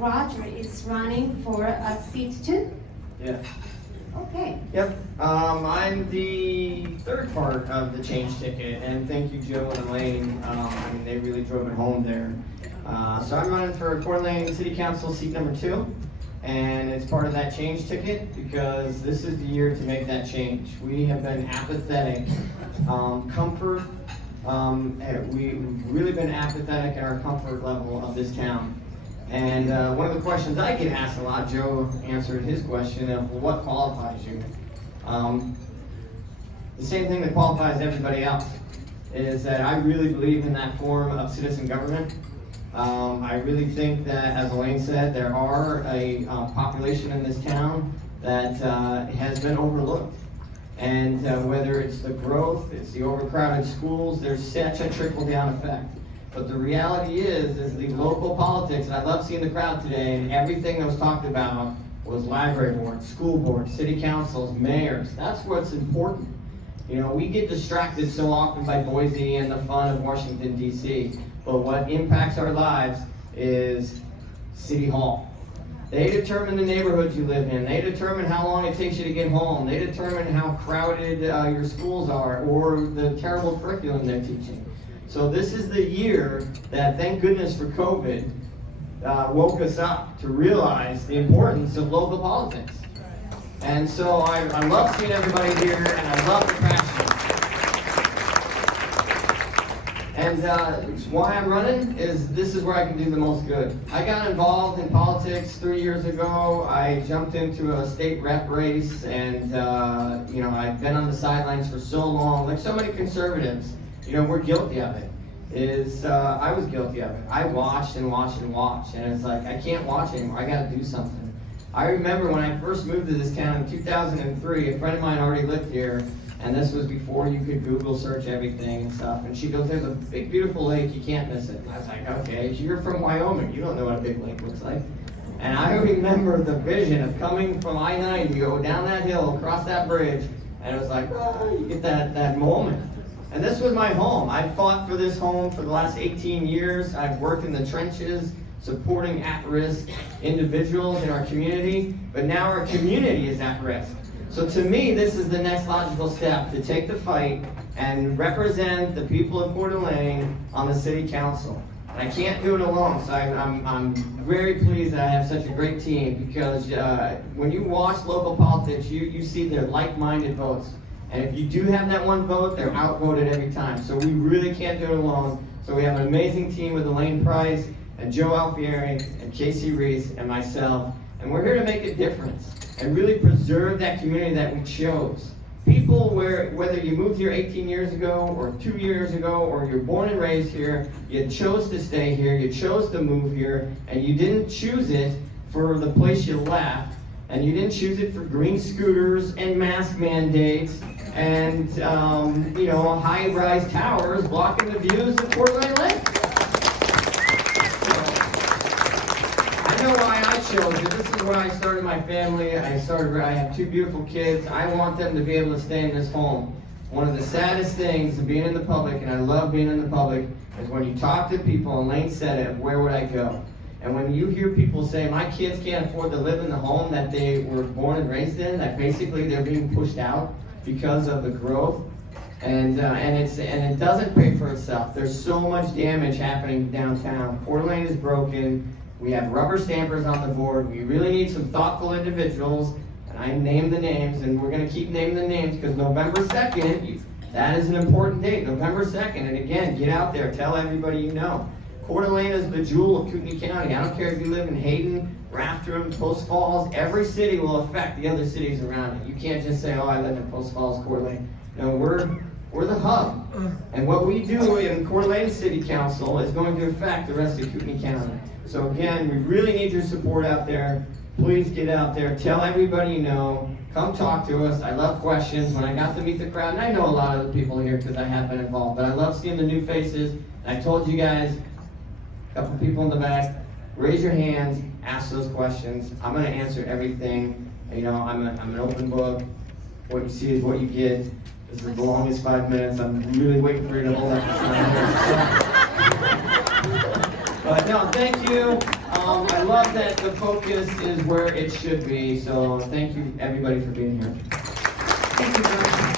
Roger is running for a seat too? Yeah. Okay. Yep. I'm the third part of the change ticket, and thank you, Joe and Elaine. They really drove it home there. So I'm running for Coeur d'Alene City Council seat number 2, and it's part of that change ticket because this is the year to make that change. We have been apathetic. Comfort. We've really been apathetic in our comfort level of this town. And one of the questions I get asked a lot, Joe answered his question of, well, what qualifies you? The same thing that qualifies everybody else is that I really believe in that form of citizen government. I really think that, as Elaine said, there are a population in this town that has been overlooked. And whether it's the growth, it's the overcrowded schools, there's such a trickle-down effect. But the reality is the local politics, and I love seeing the crowd today, and everything that was talked about was library boards, school boards, city councils, mayors. That's what's important. You know, we get distracted so often by Boise and the fun of Washington, D.C., but what impacts our lives is City Hall. They determine the neighborhoods you live in. They determine how long it takes you to get home. They determine how crowded your schools are or the terrible curriculum they're teaching. So this is the year that, thank goodness for COVID, woke us up to realize the importance of local politics. And so I love seeing everybody here, and I love the passion. And why I'm running is this is where I can do the most good. I got involved in politics 3 years ago. I jumped into a state rep race, and I've been on the sidelines for so long. Like so many conservatives, we're guilty of it. I was guilty of it. I watched and watched and watched, and it's like, I can't watch anymore. I got to do something. I remember when I first moved to this town in 2003, a friend of mine already lived here, and this was before you could Google search everything and stuff. And she goes, "There's a big, beautiful lake. You can't miss it." And I was like, "Okay, you're from Wyoming. You don't know what a big lake looks like." And I remember the vision of coming from I-90, you go down that hill, across that bridge, and it was like, oh, you get that moment. And this was my home. I've fought for this home for the last 18 years. I've worked in the trenches, supporting at-risk individuals in our community, but now our community is at risk. So to me, this is the next logical step, to take the fight and represent the people of Coeur d'Alene on the city council. And I can't do it alone, so I'm very pleased that I have such a great team, because when you watch local politics, you see their like-minded votes. And if you do have that one vote, they're outvoted every time. So we really can't do it alone. So we have an amazing team with Elaine Price and Joe Alfieri and Casey Reese and myself. And we're here to make a difference and really preserve that community that we chose. People, whether you moved here 18 years ago or 2 years ago, or you're born and raised here, you chose to stay here, you chose to move here, and you didn't choose it for the place you left, and you didn't choose it for green scooters and mask mandates and high-rise towers blocking the views of Coeur d'Alene Lake. I know why I chose it. This is where I started my family. I have 2 beautiful kids. I want them to be able to stay in this home. One of the saddest things of being in the public, and I love being in the public, is when you talk to people, and Lane said it, where would I go? And when you hear people say, my kids can't afford to live in the home that they were born and raised in, that basically they're being pushed out because of the growth, and it doesn't pay for itself. There's so much damage happening downtown. Coeur d'Alene is broken. We have rubber stampers on the board. We really need some thoughtful individuals, and I named the names, and we're going to keep naming the names because November 2nd, that is an important date, November 2nd. And again, get out there, tell everybody you know. Coeur d'Alene is the jewel of Kootenai County. I don't care if you live in Hayden, Rathdrum, Post Falls. Every city will affect the other cities around it. You can't just say, oh, I live in Post Falls, Coeur d'Alene. No, we're the hub. And what we do in Coeur d'Alene City Council is going to affect the rest of Kootenai County. So again, we really need your support out there. Please get out there. Tell everybody you know. Come talk to us. I love questions. When I got to meet the crowd, and I know a lot of the people here because I have been involved, but I love seeing the new faces. And I told you guys, a couple people in the back, raise your hands, ask those questions. I'm going to answer everything. I'm an open book. What you see is what you get. This is the longest 5 minutes. I'm really waiting for you to hold up the sign here. But no, thank you. I love that the focus is where it should be, so thank you everybody for being here. Thank you, George.